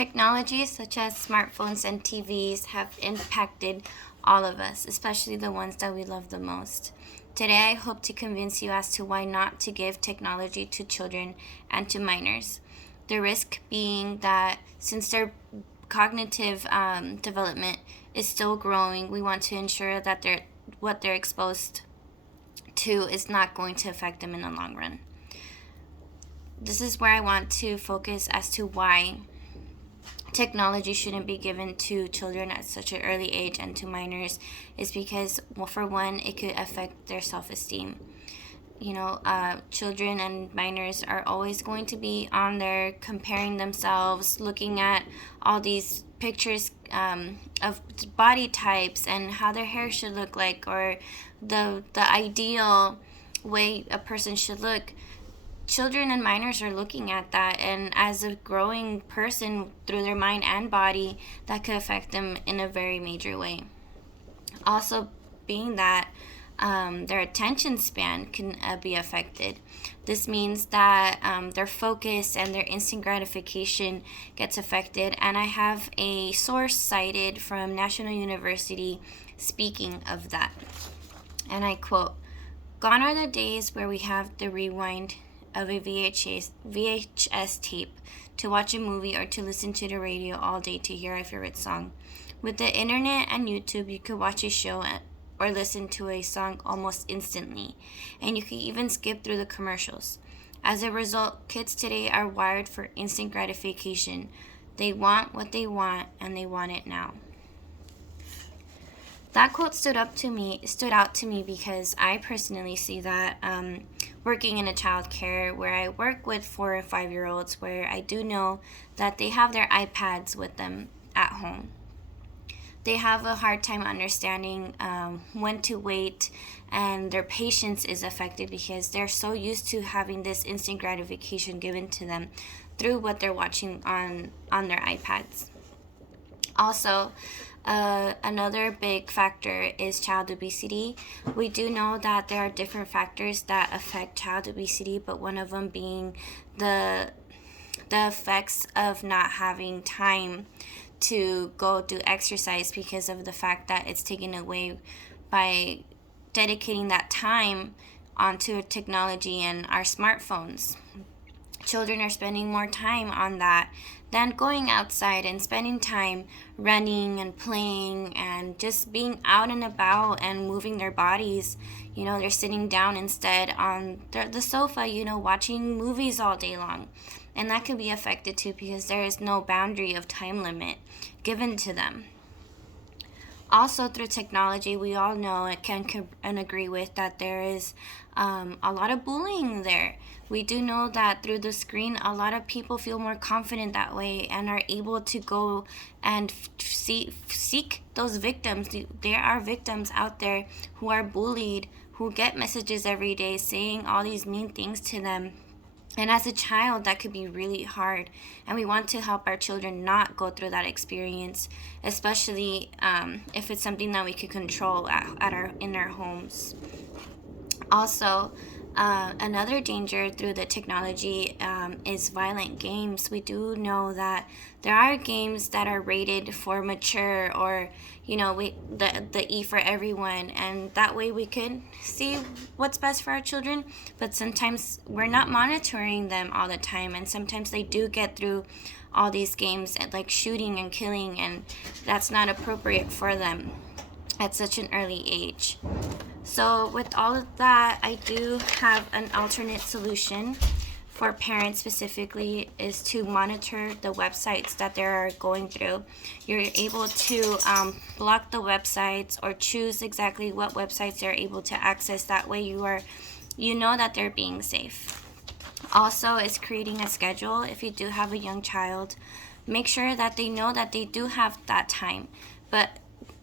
Technologies such as smartphones and TVs have impacted all of us, especially the ones that we love the most. Today, I hope to convince you as to why not to give technology to children and to minors. The risk being that since their cognitive development is still growing, we want to ensure that what they're exposed to is not going to affect them in the long run. This is where I want to focus as to why technology shouldn't be given to children at such an early age and to minors is because, well, for one, it could affect their self-esteem. Children and minors are always going to be on there comparing themselves, looking at all these pictures of body types and how their hair should look like, or the ideal way a person should look. Children and minors are looking at that, and as a growing person through their mind and body, that could affect them in a very major way. Also, being that their attention span can be affected. This means that their focus and their instant gratification gets affected, and I have a source cited from National University speaking of that. And I quote, "Gone are the days where we have the rewind of a VHS tape to watch a movie or to listen to the radio all day to hear our favorite song. With the internet and YouTube, you could watch a show or listen to a song almost instantly, and you could even skip through the commercials. As a result, kids today are wired for instant gratification. They want what they want, and they want it now." That quote stood out to me because I personally see that working in a child care where I work with 4 and 5-year-olds, where I do know that they have their iPads with them at home. They have a hard time understanding when to wait, and their patience is affected because they're so used to having this instant gratification given to them through what they're watching on their iPads. Also, another big factor is child obesity. We do know that there are different factors that affect child obesity, but one of them being the effects of not having time to go do exercise because of the fact that it's taken away by dedicating that time onto technology and our smartphones. Children are spending more time on that than going outside and spending time running and playing and just being out and about and moving their bodies. They're sitting down instead on the sofa, watching movies all day long. And that can be affected too because there is no boundary of time limit given to them. Also, through technology, we all know and agree with that there is a lot of bullying there. We do know that through the screen, a lot of people feel more confident that way and are able to go and seek those victims. There are victims out there who are bullied, who get messages every day saying all these mean things to them. And as a child, that could be really hard. And we want to help our children not go through that experience, especially if it's something that we could control in our homes. Also, another danger through the technology is violent games. We do know that there are games that are rated for mature, or the E for everyone, and that way we can see what's best for our children. But sometimes we're not monitoring them all the time, and sometimes they do get through all these games like shooting and killing, and that's not appropriate for them at such an early age. So with all of that, I do have an alternate solution for parents specifically, is to monitor the websites that they're going through. You're able to block the websites or choose exactly what websites they're able to access. That way you know that they're being safe. Also, is creating a schedule. If you do have a young child, make sure that they know that they do have that time, but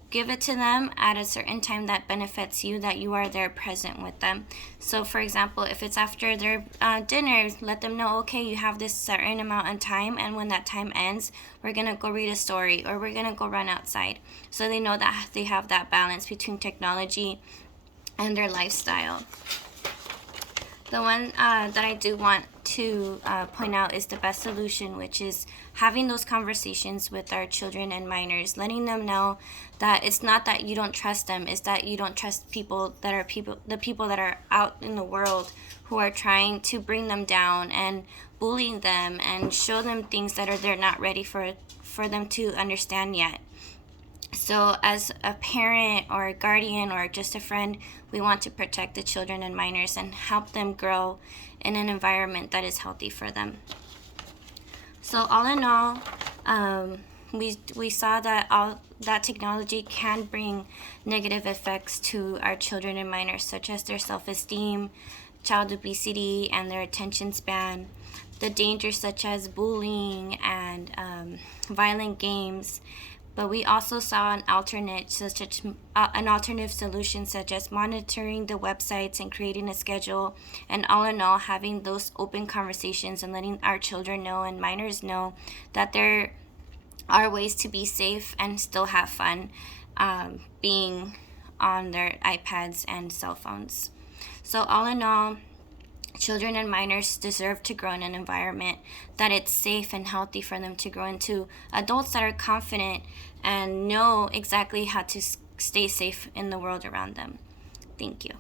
give it to them at a certain time that benefits you, that you are there present with them. So for example, if it's after their dinner, let them know, okay, you have this certain amount of time, and when that time ends, we're going to go read a story, or we're going to go run outside. So they know that they have that balance between technology and their lifestyle. The one that I do want to point out is the best solution, which is having those conversations with our children and minors, letting them know that it's not that you don't trust them, it's that you don't trust the people that are out in the world who are trying to bring them down and bullying them and show them things that they're not ready for them to understand yet. So as a parent or a guardian or just a friend, we want to protect the children and minors and help them grow in an environment that is healthy for them. So all in all, we saw that all that technology can bring negative effects to our children and minors, such as their self-esteem, child obesity, and their attention span. The dangers such as bullying and violent games. But we also saw an alternative solution, such as monitoring the websites and creating a schedule, and all in all, having those open conversations and letting our children know and minors know that there are ways to be safe and still have fun being on their iPads and cell phones. So all in all, children and minors deserve to grow in an environment that it's safe and healthy for them to grow into adults that are confident and know exactly how to stay safe in the world around them. Thank you.